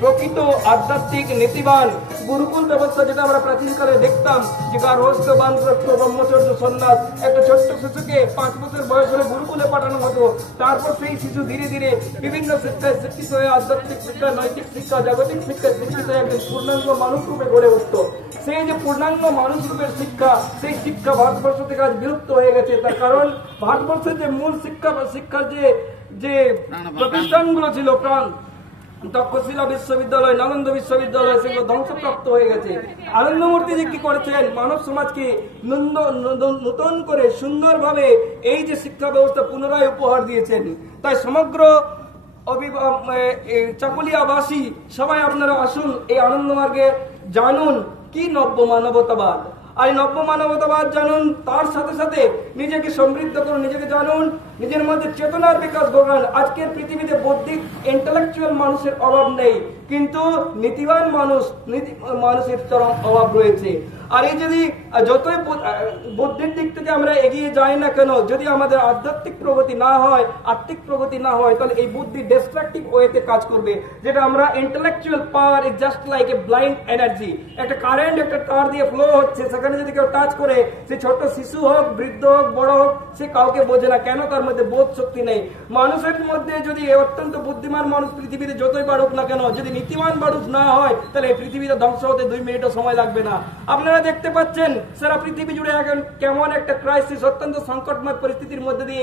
প্রকৃত আধ্যাত্মিক নীতিবান গুরুকুল ব্যবস্থা, যেটা আমরা প্রাচীনকালে দেখতাম যে গার্হস্থ, বানপ্রস্থ, ব্রহ্মচর্য, সন্ন্যাস, একটা ছোট্ট শিশুকে 5 বছর বয়স হলে গুরুকুলে পাঠানো হতো। তারপর সেই শিশু ধীরে ধীরে বিভিন্ন শিক্ষায় শিক্ষিত হয়ে আধ্যাত্মিক শিক্ষা, নৈতিক শিক্ষা, জাগতিক শিক্ষায় শিক্ষিত হয়ে একজন পূর্ণাঙ্গ মানুষ রূপে গড়ে উঠত। সেই যে পূর্ণাঙ্গ মানুষ রূপের শিক্ষা, সেই শিক্ষা ভারতবর্ষ থেকে আজ বিলুপ্ত হয়ে গেছে। তার কারণ ভারতবর্ষের যে মূল শিক্ষা বা শিক্ষার যে প্রতিষ্ঠানগুলো ছিল, প্রাণ তক্ষশিলা বিশ্ববিদ্যালয়, নালন্দ বিশ্ববিদ্যালয়, সেগুলো ধ্বংসপ্রাপ্ত হয়ে গেছে। আনন্দমূর্তি যে কি করেছেন, মানব সমাজকে নূতন করে সুন্দরভাবে এই যে শিক্ষা ব্যবস্থা পুনরায় উপহার দিয়েছেন। তাই সমগ্র চাকুলিয়াবাসী সবাই আপনারা আসুন, এই আনন্দমার্গে জানুন কি নব্য মানবতাবাদ। আর এই নব্য মানবতাবাদ জানুন, তার সাথে সাথে নিজেকে সমৃদ্ধ করুন, নিজেকে জানুন, নিজের মধ্যে চেতনার বিকাশ ঘটান। আজকের পৃথিবীতে বৌদ্ধিক ইন্টেলেকচুয়াল মানুষের অভাব নেই, কিন্তু নীতিবান মানুষের চরম অভাব রয়েছে। আর এই যদি যতই বুদ্ধির দিক থেকে আমরা এগিয়ে যাই না কেন, যদি আমাদের আধ্যাত্মিক প্রগতি না হয়, আত্মিক প্রগতি না হয়, তাহলে এই বুদ্ধি ডিস্ট্রাকটিভ ওয়েতে কাজ করবে। যেটা আমরা intellectual power is just like a blind energy. একটা কারেন্ট একটা তার দিয়ে ফ্লো হচ্ছে, সেখানে যদি কেউ টাচ করে, সে ছোট শিশু হোক, বৃদ্ধ হোক, বড় হোক, সে কাউকে বোঝে না, কেন? তার মধ্যে বোধ শক্তি নেই। মানুষের মধ্যে যদি অত্যন্ত বুদ্ধিমান মানুষ পৃথিবীতে যতই বাড়ুক না কেন, যদি নীতিমান মানুষ না হয়, তাহলে এই পৃথিবীতে ধ্বংস হতে 2 মিনিটও সময় লাগবে না। আপনারা দেখতে পাচ্ছেন সারা পৃথিবী জুড়ে এখন কেমন একটা ক্রাইসিস, অত্যন্ত সংকটময় পরিস্থিতির মধ্যে দিয়ে